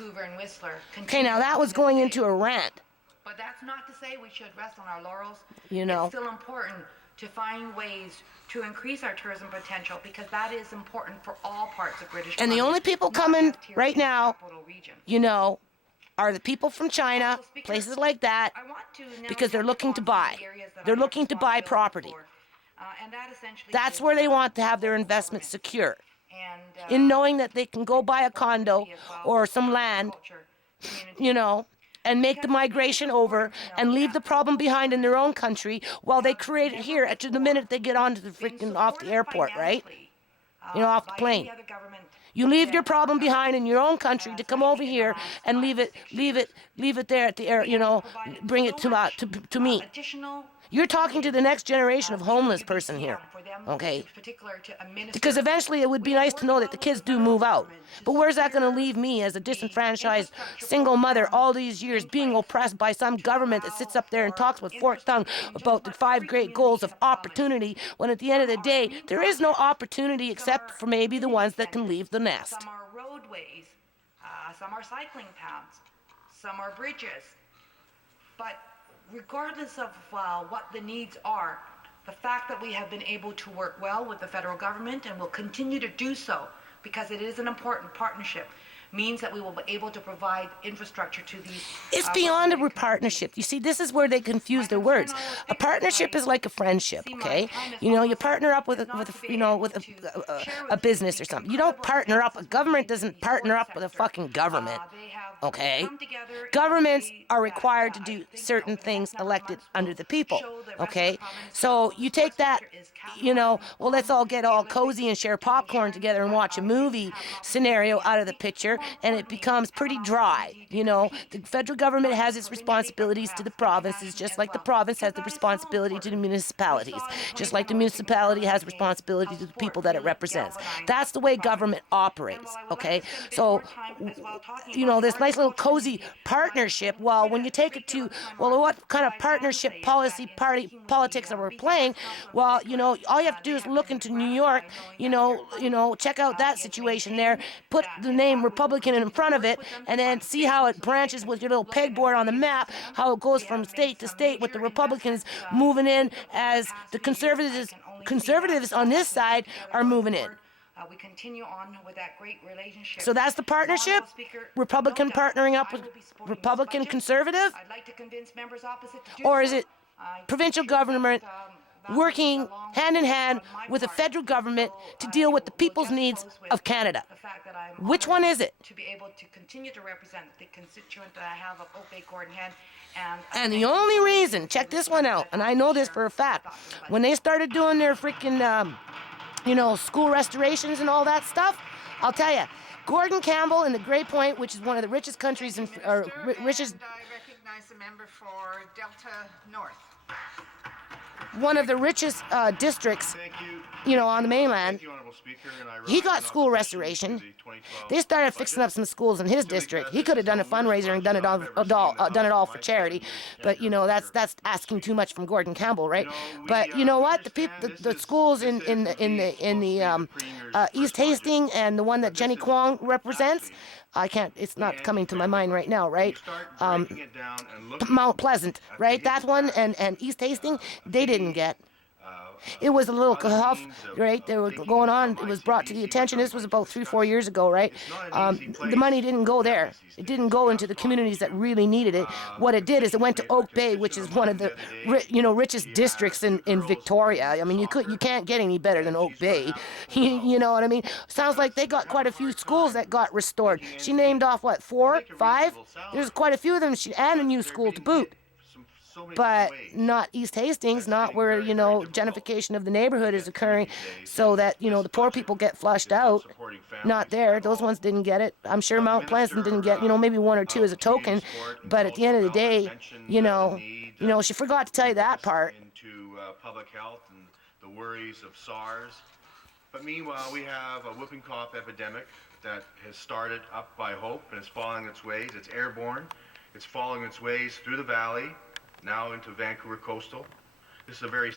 Vancouver and Whistler. Okay, now that was going into a rant. But that's not to say we should rest on our laurels. You know. It's still important to find ways to increase our tourism potential because that is important for all parts of British Columbia. And the only people coming right now, you know, are the people from China, places like that, because they're looking to buy. They're looking to buy property. That's where they want to have their investment secure. In knowing that they can go buy a condo or some land, you know, and make the migration over and leave the problem behind in their own country while they create it here at the minute they get onto the freaking off the airport, right? You know, off the plane. You leave your problem behind in your own country to come over here and leave it there at the air, you know, bring it to me. You're talking to the next generation of homeless person here, okay? Because eventually it would be nice to know that the kids do move out. But where's that going to leave me as a disenfranchised single mother all these years being oppressed by some government that sits up there and talks with forked tongue about the 5 great goals of opportunity, when at the end of the day, there is no opportunity except for maybe the ones that can leave the nest. Some are roadways, some are cycling paths, some are bridges. But regardless of what the needs are, the fact that we have been able to work well with the federal government and will continue to do so because it is an important partnership means that we will be able to provide infrastructure to these. It's beyond a partnership. You see, this is where they confuse their words. A partnership is like a friendship, okay? You know, you partner up with a business or something. You don't partner up. A government doesn't partner up with a fucking government, okay? Governments are required to do certain things elected under the people, okay? So you take that, you know, well, let's all get all cozy and share popcorn together and watch a movie scenario out of the picture, and it becomes pretty dry. You know, the federal government has its responsibilities to the provinces, just like the province has the responsibility to the municipalities, just like the municipality has responsibility to the people that it represents. That's the way government operates, okay? So, you know, this nice little cozy partnership, well, when you take it to, well, what kind of partnership politics are we playing? Well, you know, all you have to do is look into New York, you know, check out that situation there, put the name Republican in front of it, and then see how it branches with your little pegboard on the map, how it goes from state to state with the Republicans moving in as the conservatives on this side are moving in. We continue on with that great relationship. So that's the partnership? Republican partnering up with Republican conservative? I'd like to convince members opposite to do Or so. is it provincial government working hand in hand with the federal government to deal with the people's needs of Canada? Which one is it? To be able to continue to represent the constituent that I have of Oak Bay, Gordon Head. And the only reason, check this one out, and I know this for a fact, when they started doing their freaking, you know, school restorations and all that stuff, I'll tell you, Gordon Campbell in the Grey Point, which is one of the richest countries in, richest. And I recognize the member for Delta North. One of the richest districts, you know, on the mainland. He got school restoration. They started fixing up some schools in his district. He could have done a fundraiser and done it all for charity, but you know that's asking too much from Gordon Campbell, right? But you know what? The schools in the East Hastings and the one that Jenny Kwong represents. I can't, it's not coming to my mind right now, right? Mount Pleasant, right? That one and East Hastings, they didn't get. It was a little huff, right? They were going on. It was brought to the attention. This was about 3-4 years ago, right? The money didn't go there. It didn't go into the communities that really needed it. What it did is it went to Oak Bay, which is one of the, richest districts in Victoria. I mean, you can't get any better than Oak Bay. You know what I mean? Sounds like they got quite a few schools that got restored. She named off what, 4, 5? There's quite a few of them. And a new school to boot. But not East Hastings, not where, you know, gentrification of the neighborhood is occurring so that, you know, the poor people get flushed out. Not there. Those ones didn't get it. I'm sure Mount Pleasant didn't get, you know, maybe 1 or 2 as a token. But at the end of the day, you know, she forgot to tell you that part. Into public health and the worries of SARS. But meanwhile, we have a whooping cough epidemic that has started up by Hope and is following its ways. It's airborne. It's following its ways through the valley, now into Vancouver coastal. This is a very